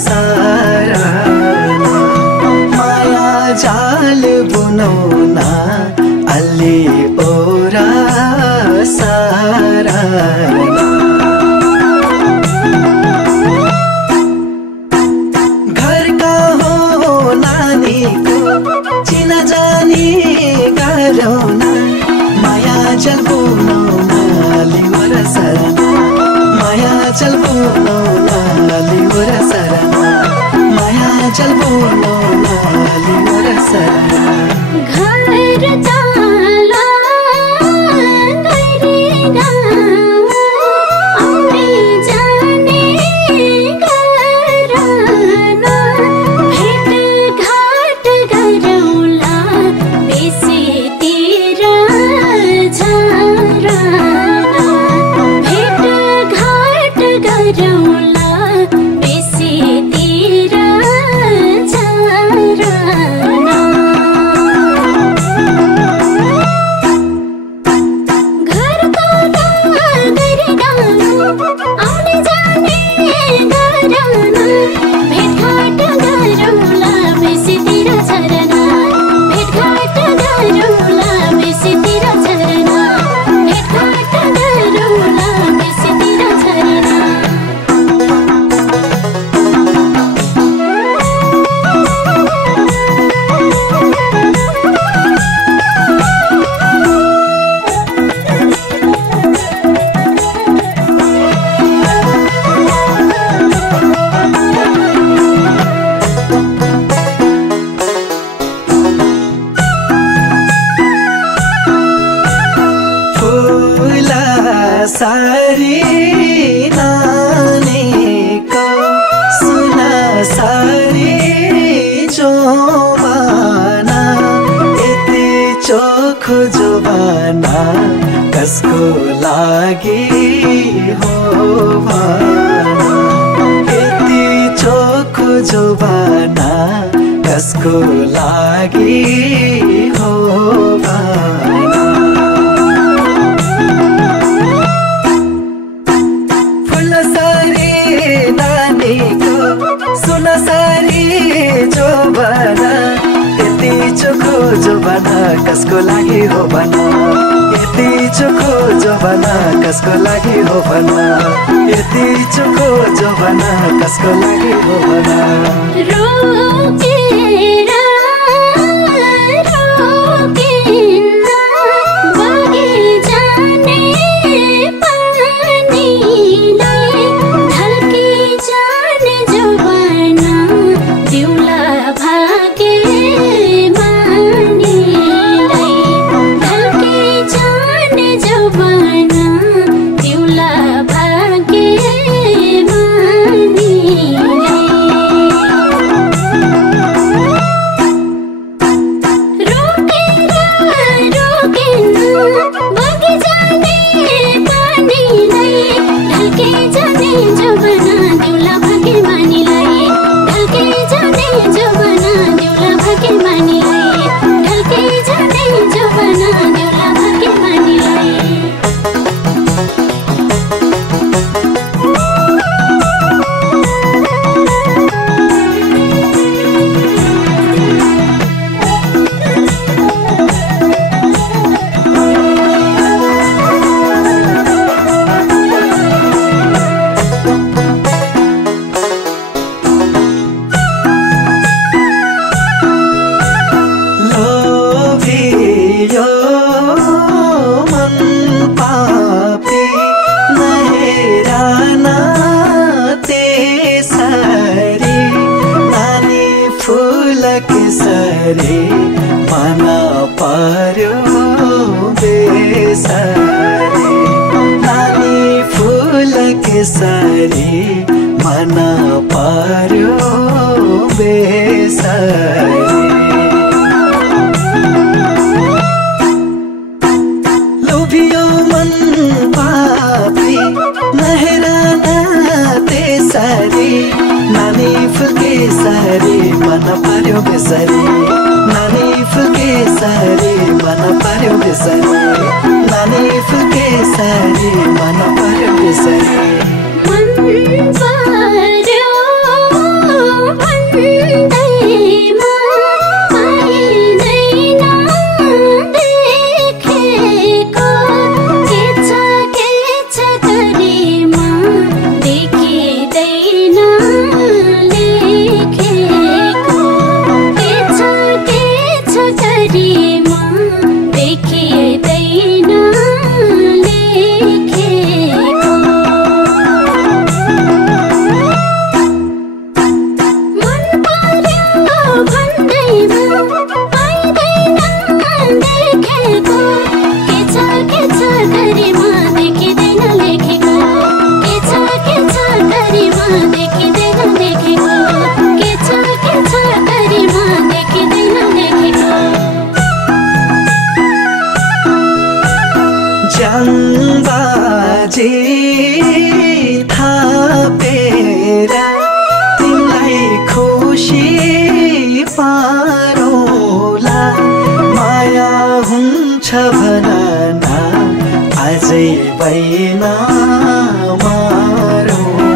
सारा माया जाल बुनौन अलि ओरा सारा घरका हो नानीको चिना जानी गरौन माया जल बुनौन अलि ओरा सारा माया जल बुनौन अलि ओरा सारा माया जल बुनौन अलि ओरा सारा घर जाला गरी गाउँ आउने जाने गरन भेट घाट गरौँला बेसीतिर झरन भेट घाट गरौँला बेसीतिर झरन घरको गरी गाउँ आउने जाने गरन भेटघाट गरौँला बेसीतिर झरन भेटघाट गरौँला बेसीतिर झरन भेटघाट गरौँला बेसीतिर झरन फुला सारी नानीको सुना सारी जोबाना यति चोखो जोबाना कसको लागि हो भना यति चोखो जोबाना कसको लागि हो भना सुना सारी जोबाना यति चोखो जोबाना कसको लागि हो भना यति चोखो जोबाना कसको लागि हो भना यति चोखो जोबाना कसको लागि हो भना रोकेर रोकिन्न बगी जाने पानीलाई ढल्की जाने जोबाना दिउला भागे मानीलाई ढल्की जाने जोबाना दिउला भागे मानीलाई रोकेर रोकिन्न बगी जाने पानीलाई ढल्के जाने जोबाना दिउला भागे मानीलाई ढल्के जाने जोबाना दिउला भागे मानीलाई ढल्के जाने जोबाना दिउला भागे मानीलाई लोभियो मन पापी नहेरान त्यसरी नानी फुल केसरी मन पर्यो बेसरी नानी फुल केसरी मन पर्यो बेसरी लोभियो मन पापी नहेरान त्यसरी नानी फुल केसरी मन पर्यो बेसरी नानी फुल केसरी मन पर्यो बेसरी नानी फुल केसरी मन पर्यो बेसरी पर्यो भन्दैमा पाइँदैन देखेको के छ गरिमा देखिँदैन लेखेको के छ गरिमा देखिँदैन लेखेको मन पर्यो भन्दैमा पाइँदैन देखेको के छ गरिमा देखिँदैन लेखेको के छ गरिमा देखिँदैन लेखेको के छ गरिमा देखिँदैन लेखेको ज्याङबाजे थापेर तिमीलाई खुसी पारोला माया हुन्छ भन न आजै बैना मारोला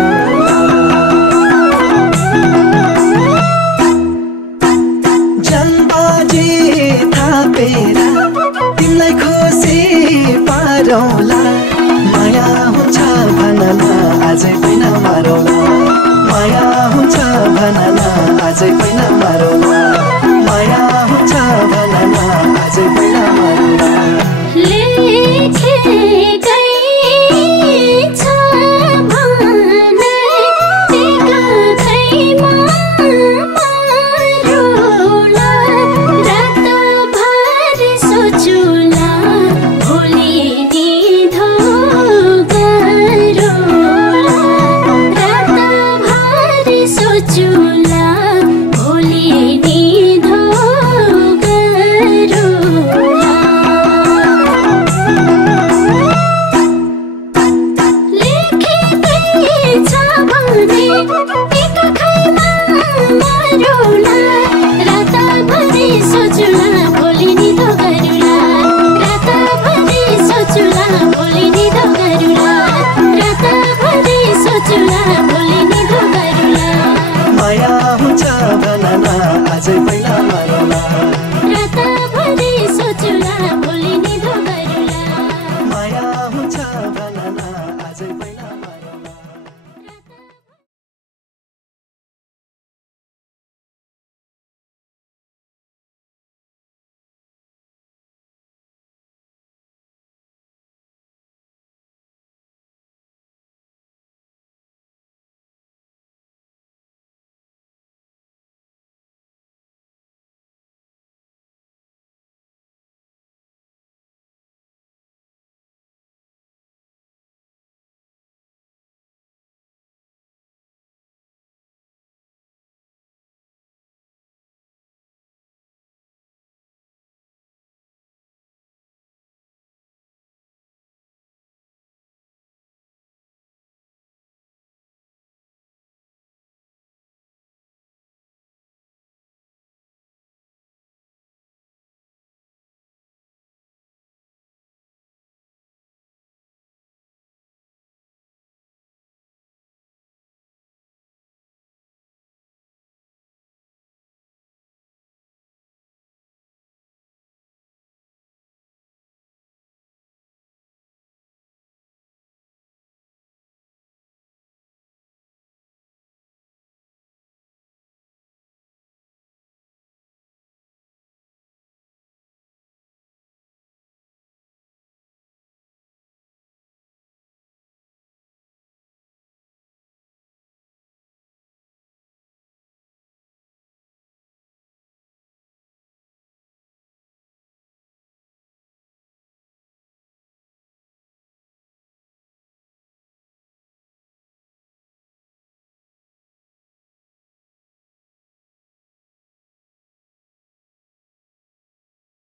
ज्याङबाजे थापेर तिमीलाई खुसी पारौला माया हुन्छ भन न आजै बैन मारौला माया हुन्छ भन न आजै बैन मारौला माया हुन्छ भन न आजै बैन मारौला लेखेकै छ भने देखाखैमा मारौला रातभर सोचुला भोलि निधो गरौला रातभर सोचुला भोलि निधो गरौला लेखेकै छ भने देखाखैमा मारौला रातभरि सोचुला भोलि निधो गरौला रातभरि सोचुला भोलि निधो गरौला रातभरि सोचुला भोलि निधो गरौला माया हुन्छ भन न आजै बैन